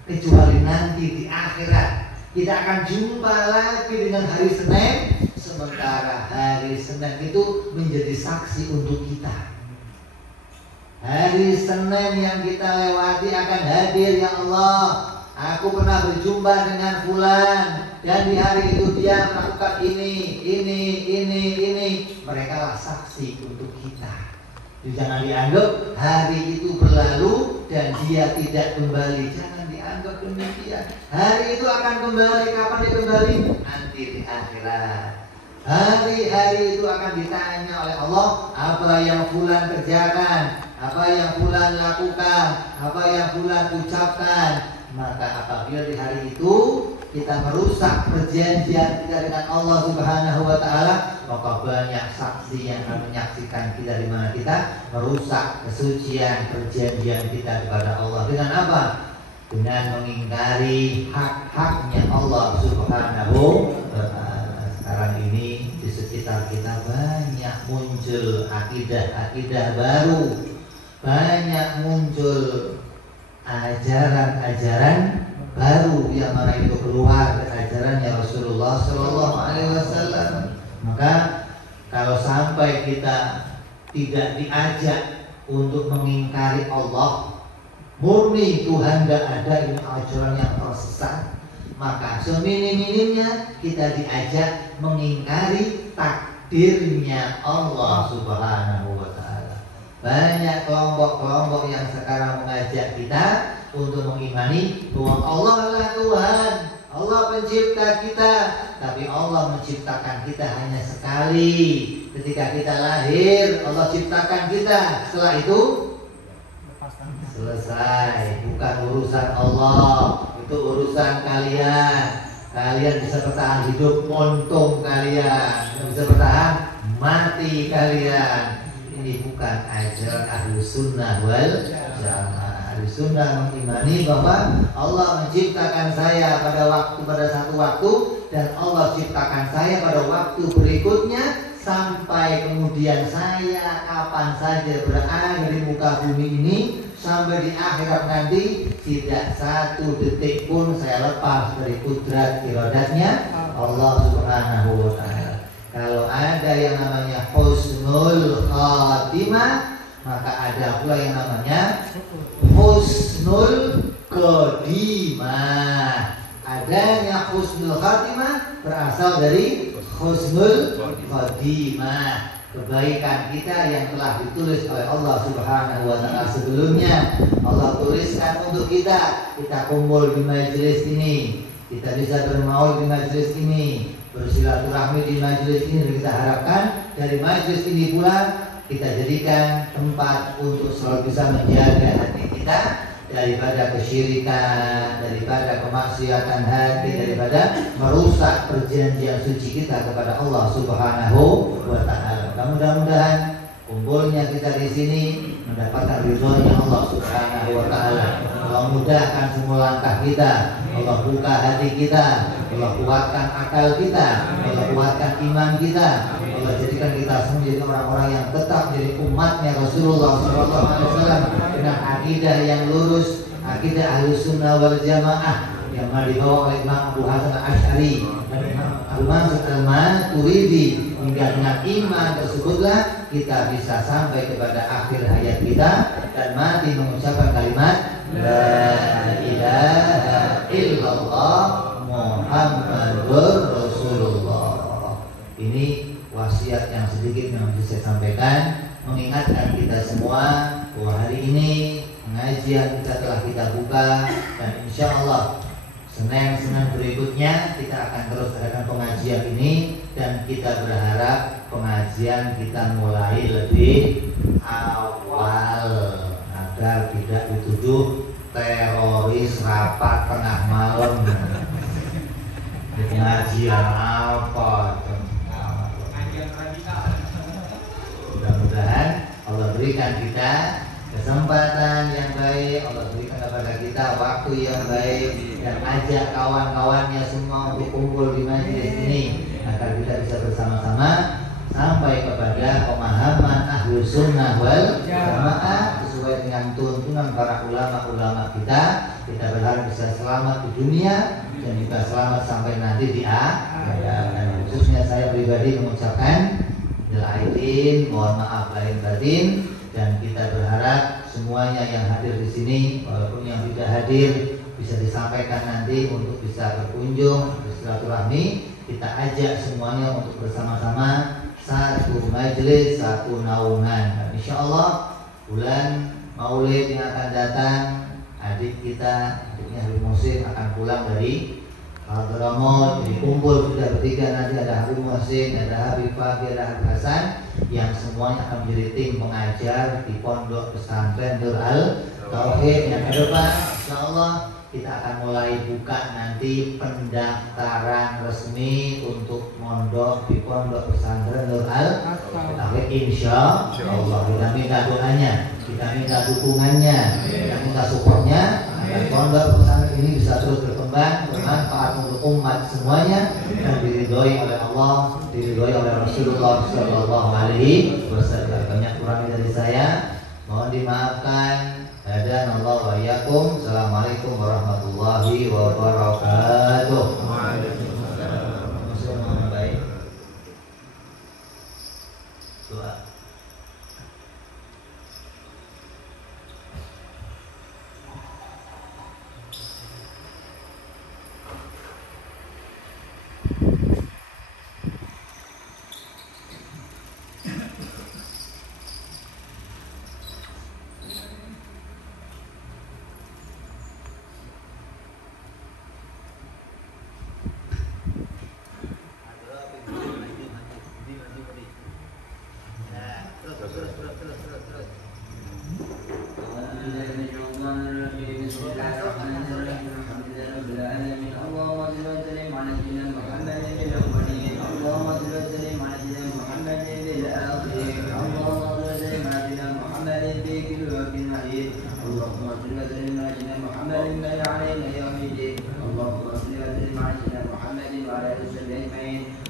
Kecuali nanti di akhirat. Kita akan jumpa lagi dengan hari Senin, sementara hari Senin itu menjadi saksi untuk kita. Hari Senin yang kita lewati akan hadir, ya Allah, aku pernah berjumpa dengan fulan dan di hari itu dia melakukan ini. Mereka lah saksi untuk kita. Jadi jangan dianggap hari itu berlalu dan dia tidak kembali. Jangan dianggap demikian. Hari itu akan kembali. Kapan dia kembali? Nanti di akhirat. Hari-hari itu akan ditanya oleh Allah, apa yang fulan kerjakan, apa yang fulan lakukan, apa yang fulan ucapkan. Maka apabila di hari itu kita merusak perjanjian kita dengan Allah Subhanahu wa ta'ala, maka banyak saksi yang akan menyaksikan kita di mana kita merusak kesucian perjanjian kita kepada Allah. Dengan apa? Dengan mengingkari hak-haknya Allah Subhanahu wa ta'ala. Sekarang ini di sekitar kita banyak muncul akidah-akidah baru, banyak muncul ajaran-ajaran baru yang mana itu keluar dari ajarannya Rasulullah Shallallahu Alaihi Wasallam. Maka kalau sampai kita tidak diajak untuk mengingkari Allah, murni Tuhan tidak ada, ini ajaran yang tersesat, maka seminim-minimnya kita diajak mengingkari takdirnya Allah Subhanahu wa ta'ala. Banyak kelompok-kelompok yang sekarang mengajak kita untuk mengimani bahwa Allah adalah Tuhan, Allah pencipta kita, tapi Allah menciptakan kita hanya sekali. Ketika kita lahir, Allah ciptakan kita. Setelah itu selesai. Bukan urusan Allah, itu urusan kalian. Kalian bisa bertahan hidup, untung kalian. Bisa bertahan, mati kalian. Ini bukan ajaran Ahlus Sunnah wal Jamaah. Ahlus Sunnah mengimani bahwa Allah menciptakan saya pada satu waktu, dan Allah ciptakan saya pada waktu berikutnya, sampai kemudian saya kapan saja berada di muka bumi ini, sampai di akhirat nanti tidak satu detik pun saya lepas dari kudrat iradatnya Allah Subhanahu wa ta'ala. Kalau ada yang namanya husnul khatimah, maka ada pula yang namanya husnul qadimah. Adanya husnul khatimah berasal dari husnul qadimah, kebaikan kita yang telah ditulis oleh Allah Subhanahu wa ta'ala sebelumnya. Allah tuliskan untuk kita kumpul di majelis ini, kita bisa bermaul di majelis ini, bersilaturahmi di majelis ini, dan kita harapkan dari majelis ini pula kita jadikan tempat untuk selalu bisa menjaga hati kita daripada kesyirikan, daripada kemaksiatan hati, daripada merusak perjanjian suci kita kepada Allah Subhanahu wa ta'ala. Mudah-mudahan kumpulnya kita di sini mendapatkan ridhonya Allah Subhanahu wa ta'ala. Allah mudahkan semua langkah kita, Allah buka hati kita, Allah kuatkan akal kita, Allah kuatkan iman kita, Allah jadikan kita semua menjadi orang-orang yang tetap menjadi umatnya Rasulullah SAW dengan akidah yang lurus, akidah Ahlussunnah wal Jamaah yang dibawa oleh Imam Abu Hasan Asy'ari dan Imam Al-Mansur Al-Maturidi. Hingga dengan iman tersebutlah kita bisa sampai kepada akhir hayat kita dan mati mengucapkan kalimat La ilaha illallah Muhammadur Rasulullah. Ini wasiat yang sedikit yang bisa saya sampaikan, mengingatkan kita semua bahwa hari ini pengajian kita telah kita buka dan insya Allah Senin-Senin berikutnya kita akan terus adakan pengajian ini dan kita berharap pengajian kita mulai lebih awal agar tidak dituduh teroris rapat tengah malam. Pengajian apa? Mudah-mudahan Allah berikan kita kesempatan yang baik, Allah berikan kepada kita waktu yang baik dan ajak kawan-kawannya semua untuk kumpul di majelis ini agar kita bisa bersama-sama sampai kepada pemahaman Ahlussunnah wal Jamaah sesuai dengan tuntunan para ulama-ulama kita. Kita berharap bisa selamat di dunia dan juga selamat sampai nanti di akhirat. Dan khususnya saya pribadi mengucapkan Aidin, mohon maaf lahir batin, dan kita berharap semuanya yang hadir di sini walaupun yang tidak hadir bisa disampaikan nanti untuk bisa berkunjung bersilaturahmi. Kita ajak semuanya untuk bersama-sama satu majelis, satu naungan. Dan insya Allah bulan Maulid yang akan datang, adik kita, adiknya Habib Muhsin akan pulang dari Hadramaut, jadi kumpul kita bertiga, nanti ada Habib Muhsin, ada Habib Fahdi, ada Habib Hasan, yang semuanya akan menjadi tim pengajar di Pondok Pesantren Nur Al Tauhid. Yang ke depan, insya Allah kita akan mulai buka nanti pendaftaran resmi untuk mondok di Pondok Pesantren Nur Al Tauhid. Insya Allah kita minta doanya, kita minta dukungannya, kita minta supportnya agar pondok pesantren ini bisa terus berkembang, bermanfaat untuk umat semuanya dan diridhoi oleh Allah, diridhoi oleh Rasulullah Shallallahu Alaihi Wasallam. Banyak kurang dari saya, mohon dimaafkan. Hadanallahu wa iyyakum. Assalamualaikum warahmatullahi wabarakatuh. Waalaikumsalam. Baik. Doa.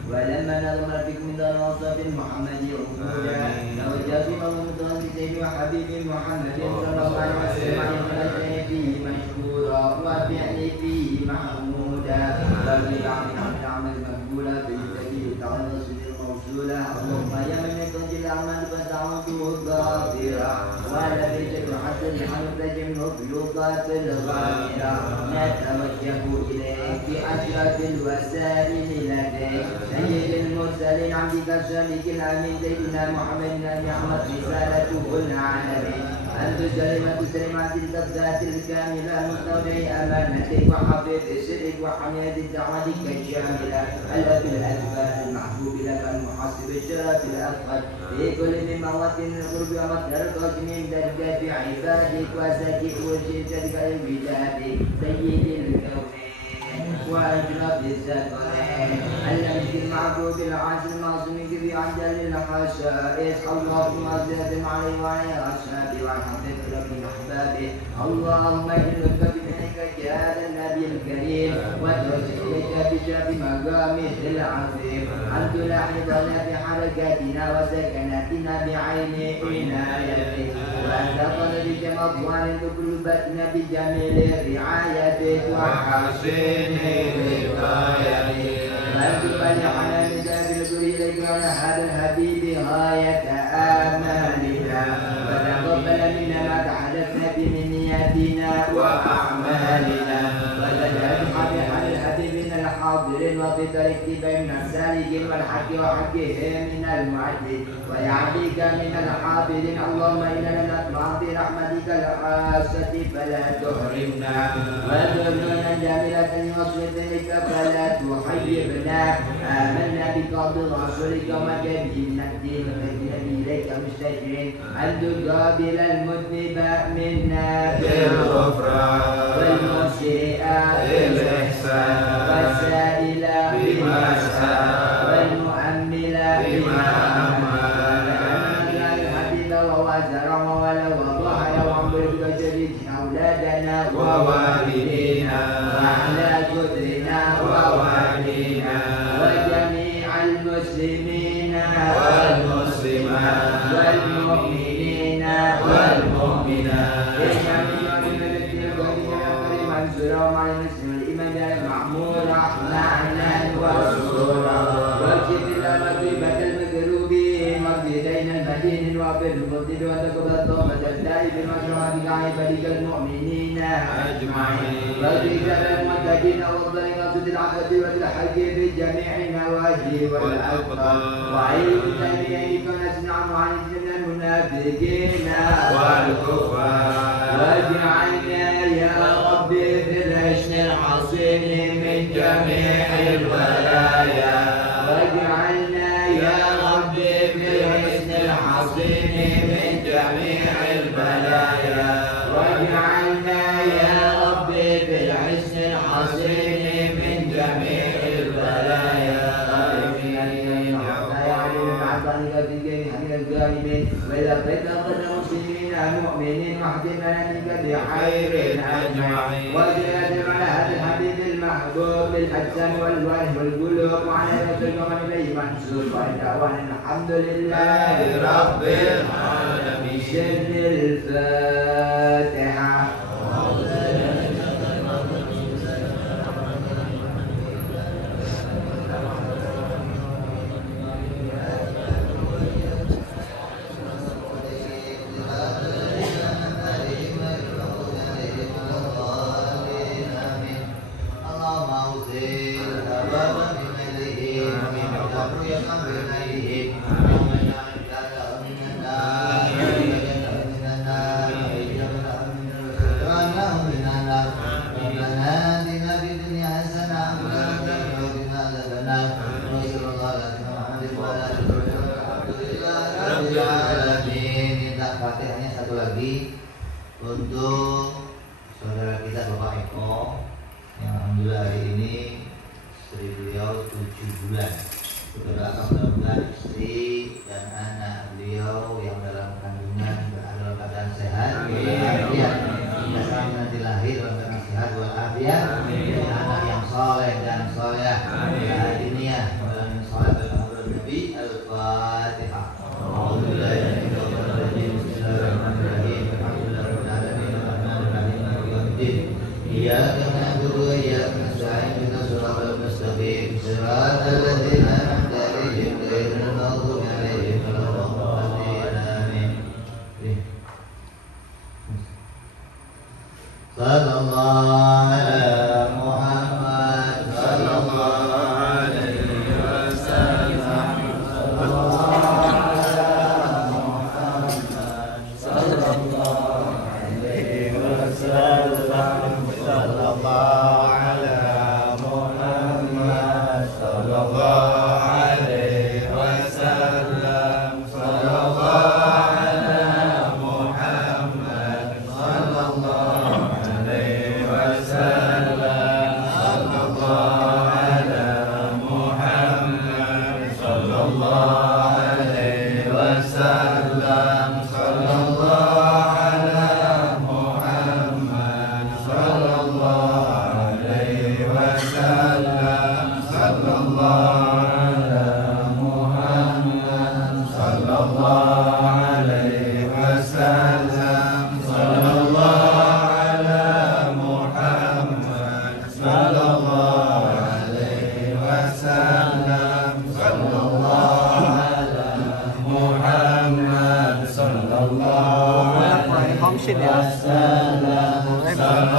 ولما نظم بكم من دار وصف محمد رسولا توجه الله بسيد وحبيب محمد صلى الله عليه وسلم عليه فيه مشكورا وفعلي فيه محمودا وفي عمل مقبولا بالتكيل تعالى رسول الموصولا اللهم يا من يقضي الاعمال فتعوده الظاهرا ولا تجد حتى لحمد مخلوقات الغامرة نتوجه اليك باشرف الوسائل لديك سيد المرسلين عبدك الشريك الامين سيدنا محمد بن احمد رسالته العالمين انت تسلم عن تلك الذات الكامله المستودع امانتك وحفظ سرك وحمايه دعوتك الشامله الاب الاسباب المحبوب لك المحصب الشرف الافضل في كل من موت القرب ومصدر القسم من درجات عبادك وسكك وشركتك الوداد سيد الكونين وأجرب الزكرين الملك المعبود العاصم المعصوم في عجل الحشائش اللهم صل عليه وعلى أصحابه وعلى حبيب رب أحبابه اللهم إنك بمنك هذا النبي الكريم وتوسل إليك بشرف مقامه العظيم أن تلاحظنا في حركاتنا وسكناتنا بعين عنايتك وأن تقل بك مطوان تقربتنا بجميل رعايتك وحسن وقايتك وأن تبلغنا من ذات الكل إليك على هذا الحبيب غاية آمالنا وتقبل منا ما تحدثنا به من نياتنا وأعمالنا وتجعل بحال الحبيبين الحاضرين وفي طريق بين السالكين والحق وحقهم من المعدين ويعديك من الحاضرين اللهم إننا نطمع في رحمتك الخاصة فلا تحرمنا وذنونا جميلة وصلت إليك فلا تحيبنا آمنا بقبض رسولك وكبيرنا الدين فإنا إليك مستجرين أن تقابل المذنب منا بالغفران والمسيء بالإحسان والسائل بما سأل والمؤمل بما أمل الحديث وهو زرع ولو وضحى وعمر بجريد أولادنا ووالدينا وعلى كثرنا ووالدينا وجميع المسلمين والمسلمات والمؤمنين والمؤمنات ومع المسلم الإيمان المعمور معنا وسرورا واكشف لنا مغربة المكروبين واقضي دين المدين وافر المبتد وتقبل التوبة التائب بمشروعتك عبادك المؤمنين أجمعين واغفر لنا المتقين والظالمين وسد العقد والحج بجميع النواجي والأبطال وعيد التابعين ونسمع عن الجنة المنافقين والكفار واجعلنا يا رب في الحسن الحصين من جميع البلايا واجعلنا يا رب في الحسن الحصين من جميع البلايا واجعلنا يا رب في الحسن الحصين من جميع البلايا وإذا فتقد المسلمين المؤمنين واحتمنا منك بخير أجمعين وزيادة على هذا الحبيب المحبوب بالأجسام والألوان والقلوب وعلى رسول ومن إليه منسوب ودعوانا الحمد لله رب العالمين سر الفاتحة Fatihahnya satu lagi untuk saudara kita Bapak Eko yang alhamdulillah hari ini istri beliau 7 bulan. Saudara alhamdulillah istri dan anak beliau yang dalam kandungan dalam keadaan sehat walafiat. Kita selalu nanti lahir dalam keadaan sehat walafiat. Anak yang soleh dan soleh di dunia dalam salat dan Nabi Al-Fatihah. Alhamdulillah. إياك نعبد وإياك نستعين اهدنا الصراط المستقيم صراط الذين أنعمت عليهم غير المغضوب عليهم ولا الضالين آمين Homestead ya. Sallallahu